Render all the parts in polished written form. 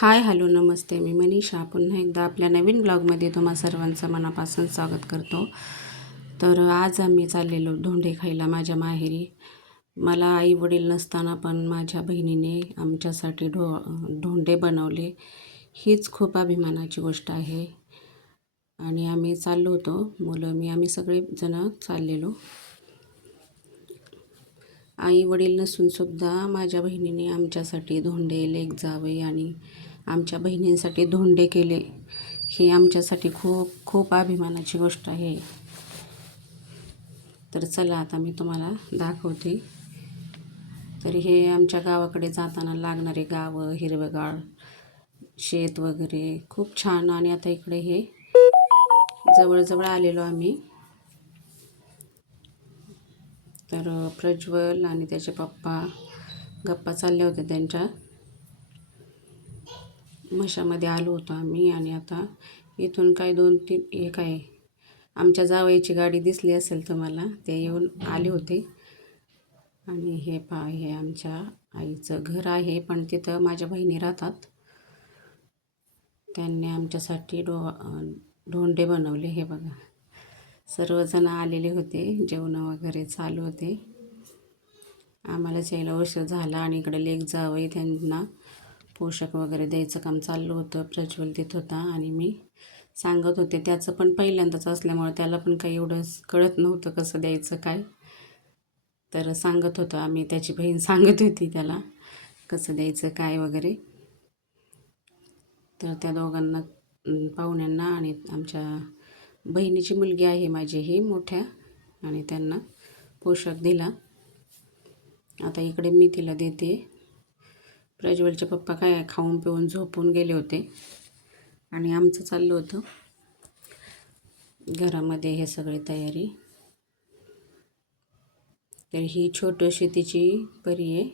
Hi hello नमस्ते. मी मनीषा पुन्हा एकदा आपल्या नवीन ब्लॉगमध्ये तुम्हा सर्वांचं मनापासून स्वागत करतो. तर आज आम्ही चाललेलो धोंडे खायला माझ्या माहेरी. मला आई वडील नसताना पण माझ्या बहिणीने आमच्यासाठी धोंडे बनवले. हीच खूप अभिमानाची गोष्ट आहे. आणि आम्ही चाललो होतो, मुलं आम्ही सगळेजणं चाललेलो. आई वडील नसूनसुद्धा माझ्या बहिणीने आमच्यासाठी धोंडे, लेक जावई आणि आमच्या बहिणींसाठी धोंडे केले. ही आमच्यासाठी खूप खूप अभिमानाची गोष्ट आहे. तर चला आता मी तुम्हाला दाखवते. तर हे आमच्या गावाकडे जाताना लागणारे गावं, हिरवंगार शेत वगैरे खूप छान. आणि आता इकडे हे जवळजवळ आलेलो आम्ही. तर प्रज्वल आणि त्याचे पप्पा गप्पा चालले होते त्यांच्या. म्हशामध्ये आलो होतो आम्ही. आणि आता इथून काय 2-3 हे काय आमच्या जावयाची गाडी दिसली असेल तुम्हाला, ते येऊन आले होते. आणि हे हे आमच्या आईचं घर आहे, पण तिथं माझ्या बहिणी राहतात. त्यांनी आमच्यासाठी धोंडे बनवले. हे बघा, सर्वजण आलेले होते, जेवण वगैरे चालू होते. आम्हालाच यायला उशीर झाला. आणि इकडे लेक जावई त्यांना पोषक वगैरे द्यायचं काम चाललं होतं. प्रज्वल तिथं होता आणि मी सांगत होते. त्याचं पण पहिल्यांदाच असल्यामुळे त्याला पण काही एवढं कळत नव्हतं कसं द्यायचं काय. तर सांगत होतो आम्ही, त्याची बहीण सांगत होती त्याला कसं द्यायचं काय वगैरे. तर त्या दोघांना, पाहुण्यांना आणि आमच्या बहिणीची मुलगी आहे माझी ही मोठ्या, आणि त्यांना पोषक दिला. आता इकडे मी तिला देते. प्रज्वलचे पप्पा काय खाऊन पिऊन झोपून गेले होते. आणि आमचं चाललं होतं घरामध्ये हे सगळी तयारी. तर ही छोटीशी तिची परी आहे.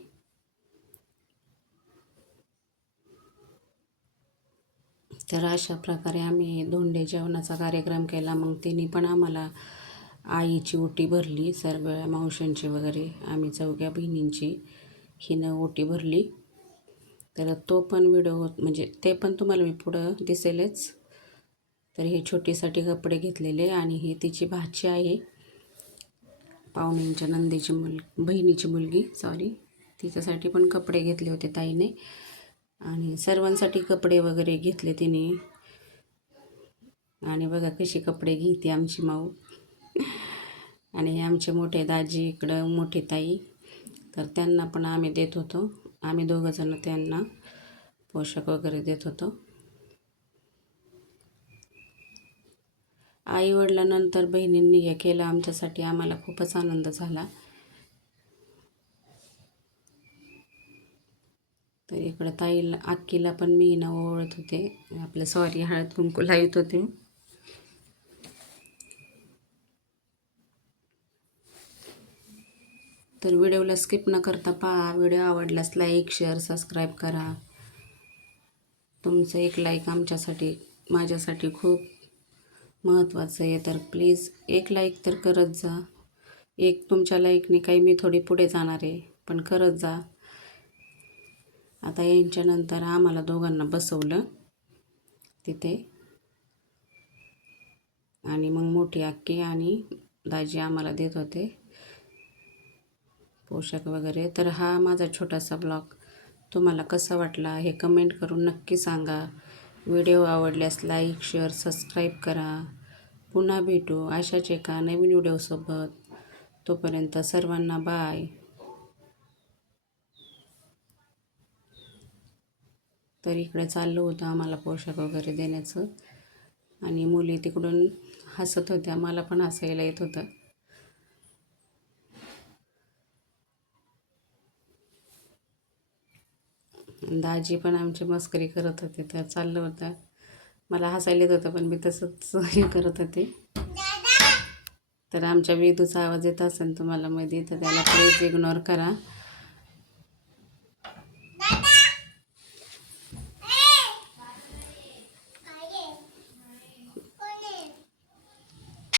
तर अशा प्रकारे आम्ही धोंडे जेवणाचा कार्यक्रम केला. मग तिने पण आम्हाला आईची ओटी भरली, सर्व मावशांची वगैरे, आम्ही 4 बहिणींची हिनं ओटी भरली. तर तो पण व्हिडिओ म्हणजे ते पण तुम्हाला मी पुढं दिसेलच. तर हे छोटीसाठी कपडे घेतलेले. आणि ही तिची भाची आहे, पाहुण्यांच्या नंदेची बहिणीची मुलगी, सॉरी. तिच्यासाठी पण कपडे घेतले होते ताईने. आणि सर्वांसाठी कपडे वगैरे घेतले तिने. आणि बघा कशी कपडे घेते आमची माऊ. आणि आमचे मोठे दाजी इकडं, मोठी ताई, तर त्यांना पण आम्ही देत होतो. आम्ही दोघंजणं त्यांना पोषक वगैरे देत होतो. आई वडिलांनंतर बहिणींनी हे केलं आमच्यासाठी. आम्हाला खूपच आनंद झाला. तर इकडं ताईला, आक्कीला पण मी ओवाळत होते, आपलं सॉरी हळद कुंकू लावत होते. तर व्हिडिओला स्किप न करता पहा. व्हिडिओ आवडल्यास लाईक, शेअर, सबस्क्राईब करा. तुमचं एक लाईक आमच्यासाठी, माझ्यासाठी खूप महत्त्वाचं आहे. तर प्लीज एक लाईक तर करत जा. एक तुमच्या लाईकने काही मी थोडी पुढे जाणार आहे, पण करत जा. आता यांच्यानंतर आम्हाला दोघांना बसवलं तिथे. आणि मग मोठी आक्की आणि दाजी आम्हाला देत होते पोषक वगैरे. तर हा माझा छोटासा ब्लॉग तुम्हाला कसा वाटला हे कमेंट करून नक्की सांगा. व्हिडिओ आवडल्यास लाईक, शेअर, सबस्क्राईब करा. पुन्हा भेटू अशाच एका नवीन व्हिडिओसोबत. तोपर्यंत सर्वांना बाय. तर इकडे चाललं होतं आम्हाला पोषक वगैरे देण्याचं. आणि मुली तिकडून हसत होत्या, मला पण हसायला येत होतं. दाजी पण आमची मस्करी करत होते. तर चाललं होतं, मला हसायला येत होतं, पण मी तसंच हे करत होते. तर आमच्या वेदूचा आवाज येत असेल तुम्हाला मध्ये, तर त्याला प्लीज इग्नोर करा.